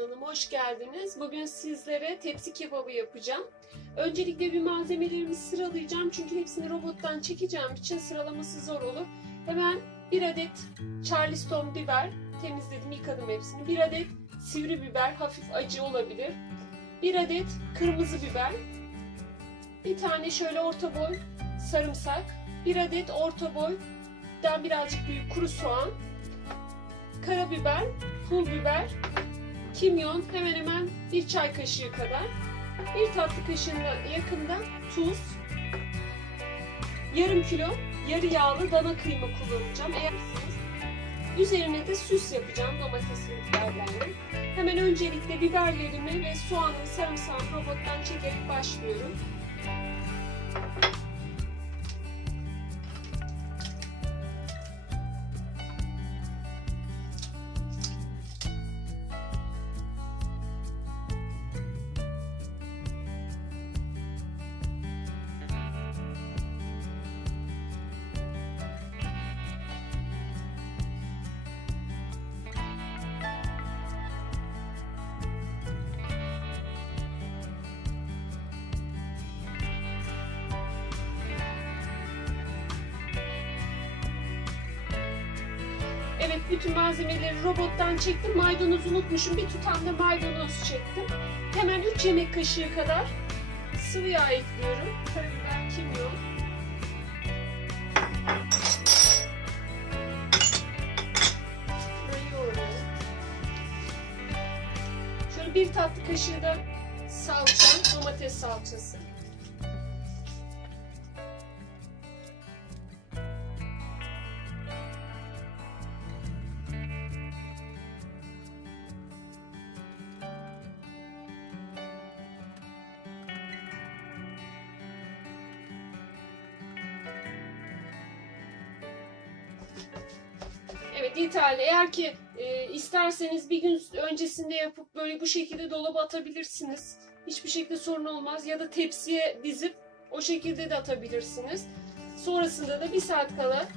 kanalıma hoş geldiniz. Bugün sizlere tepsi kebabı yapacağım. Öncelikle bir malzemelerimi sıralayacağım. Çünkü hepsini robottan çekeceğim için sıralaması zor olur. Hemen bir adet Charleston biber, temizledim, yıkadım hepsini. Bir adet sivri biber, hafif acı olabilir. Bir adet kırmızı biber. Bir tane şöyle orta boy sarımsak. Bir adet orta boydan birazcık büyük kuru soğan. Karabiber, pul biber, kimyon, hemen hemen bir çay kaşığı kadar, bir tatlı kaşığına yakında tuz, yarım kilo yarı yağlı dana kıyma kullanacağım. Eğer üzerine de süs yapacağım domates ve biberlerle. Hemen öncelikle biberlerimi ve soğanı, sarımsağı robottan çekerek başlıyorum. Evet, bütün malzemeleri robottan çektim. Maydanoz unutmuşum. Bir tutam da maydanoz çektim. Hemen 3 yemek kaşığı kadar sıvı yağ ekliyorum. Karabiber, kimyon. Şöyle bir tatlı kaşığı da salça, domates salçası. Evet, yeterli. Eğer ki isterseniz bir gün öncesinde yapıp böyle bu şekilde dolaba atabilirsiniz. Hiçbir şekilde sorun olmaz. Ya da tepsiye dizip o şekilde de atabilirsiniz. Sonrasında da bir saat kala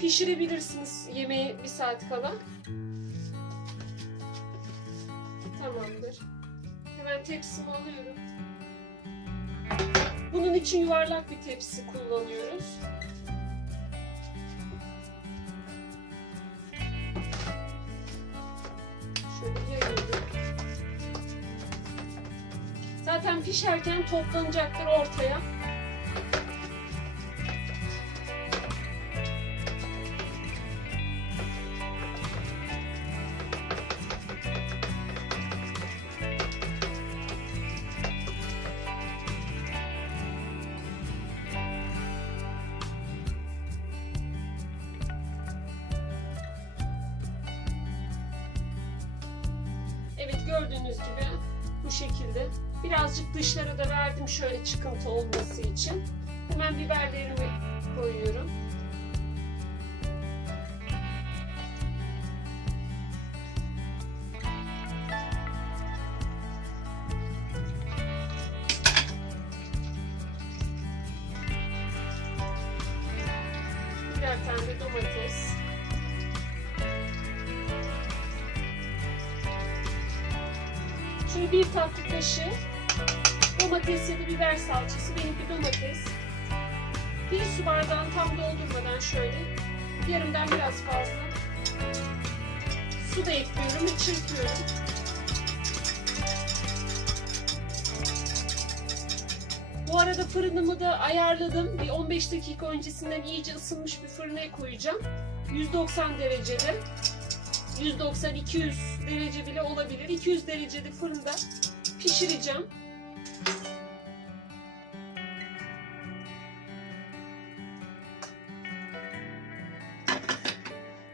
pişirebilirsiniz yemeği, bir saat kala. Tamamdır. Hemen tepsimi alıyorum. Bunun için yuvarlak bir tepsi kullanıyoruz. Şöyle yayıyorum. Zaten pişerken toplanacaktır ortaya. Evet, gördüğünüz gibi bu şekilde. Birazcık dışlara da verdim şöyle çıkıntı olması için. Hemen biberlerimi koyuyorum. Birer tane de domates. Şöyle bir tatlı kaşığı domates ya da biber salçası, benimki domates. Bir su bardağını tam doldurmadan şöyle yarımdan biraz fazla su da ekliyorum ve çırpıyorum. Bu arada fırınımı da ayarladım. Bir 15 dakika öncesinden iyice ısınmış bir fırına koyacağım. 190 derecede. 190-200 derece bile olabilir. 200 derecede fırında pişireceğim.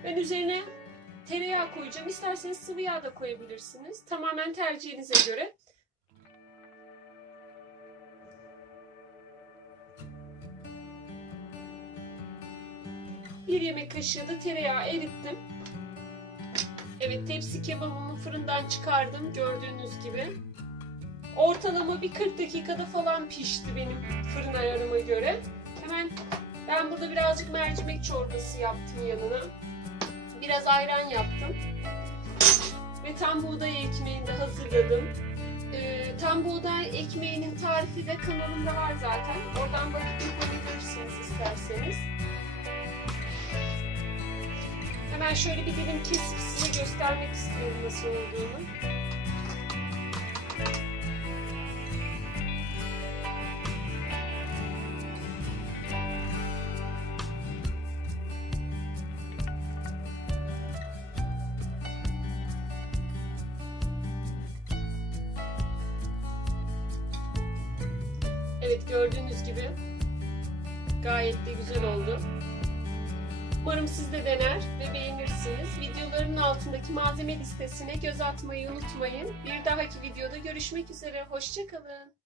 Ben üzerine tereyağı koyacağım. İsterseniz sıvı yağ da koyabilirsiniz. Tamamen tercihinize göre. Bir yemek kaşığı da tereyağı erittim. Evet, tepsi kebabımı fırından çıkardım gördüğünüz gibi. Ortalama bir 40 dakikada falan pişti benim fırın ayarıma göre. Hemen ben burada birazcık mercimek çorbası yaptım yanına. Biraz ayran yaptım. ve tam buğday ekmeğini de hazırladım. Tam buğday ekmeğinin tarifi de kanalımda var zaten. Oradan bakıp yapabilirsiniz isterseniz. Hemen şöyle bir dilim kesip size göstermek istiyorum nasıl olduğunu. Evet, gördüğünüz gibi gayet de güzel oldu. Umarım siz de dener ve beğenirsiniz. Videolarımın altındaki malzeme listesine göz atmayı unutmayın. Bir dahaki videoda görüşmek üzere. Hoşça kalın.